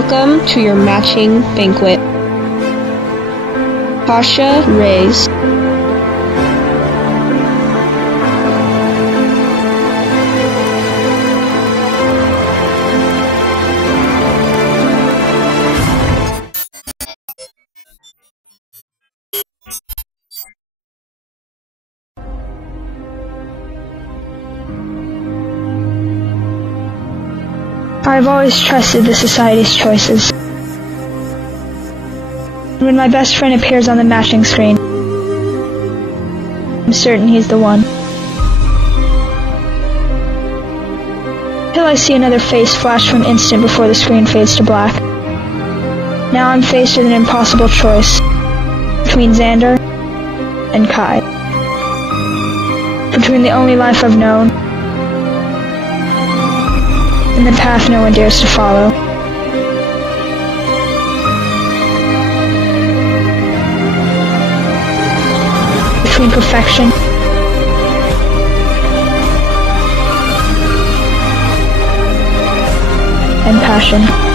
Welcome to your matching banquet. Pasha Reyes. I've always trusted the Society's choices. When my best friend appears on the matching screen, I'm certain he's the one. Till I see another face flash for an instant before the screen fades to black. Now I'm faced with an impossible choice between Xander and Kai. Between the only life I've known and the path no one dares to follow. Between perfection and passion.